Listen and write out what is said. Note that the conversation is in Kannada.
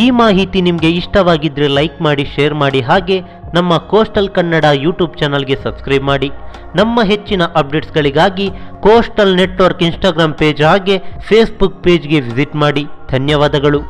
ಈ ಮಾಹಿತಿ ನಿಮಗೆ ಇಷ್ಟವಾಗಿದ್ದರೆ ಲೈಕ್ ಮಾಡಿ, ಶೇರ್ ಮಾಡಿ, ಹಾಗೆ ನಮ್ಮ ಕೋಸ್ಟಲ್ ಕನ್ನಡ ಯೂಟ್ಯೂಬ್ ಚಾನಲ್ಗೆ ಸಬ್ಸ್ಕ್ರೈಬ್ ಮಾಡಿ. ನಮ್ಮ ಹೆಚ್ಚಿನ ಅಪ್ಡೇಟ್ಸ್ಗಳಿಗಾಗಿ ಕೋಸ್ಟಲ್ ನೆಟ್ವರ್ಕ್ ಇನ್ಸ್ಟಾಗ್ರಾಮ್ ಪೇಜ್ ಹಾಗೆ ಫೇಸ್ಬುಕ್ ಪೇಜ್ಗೆ ವಿಸಿಟ್ ಮಾಡಿ. ಧನ್ಯವಾದಗಳು.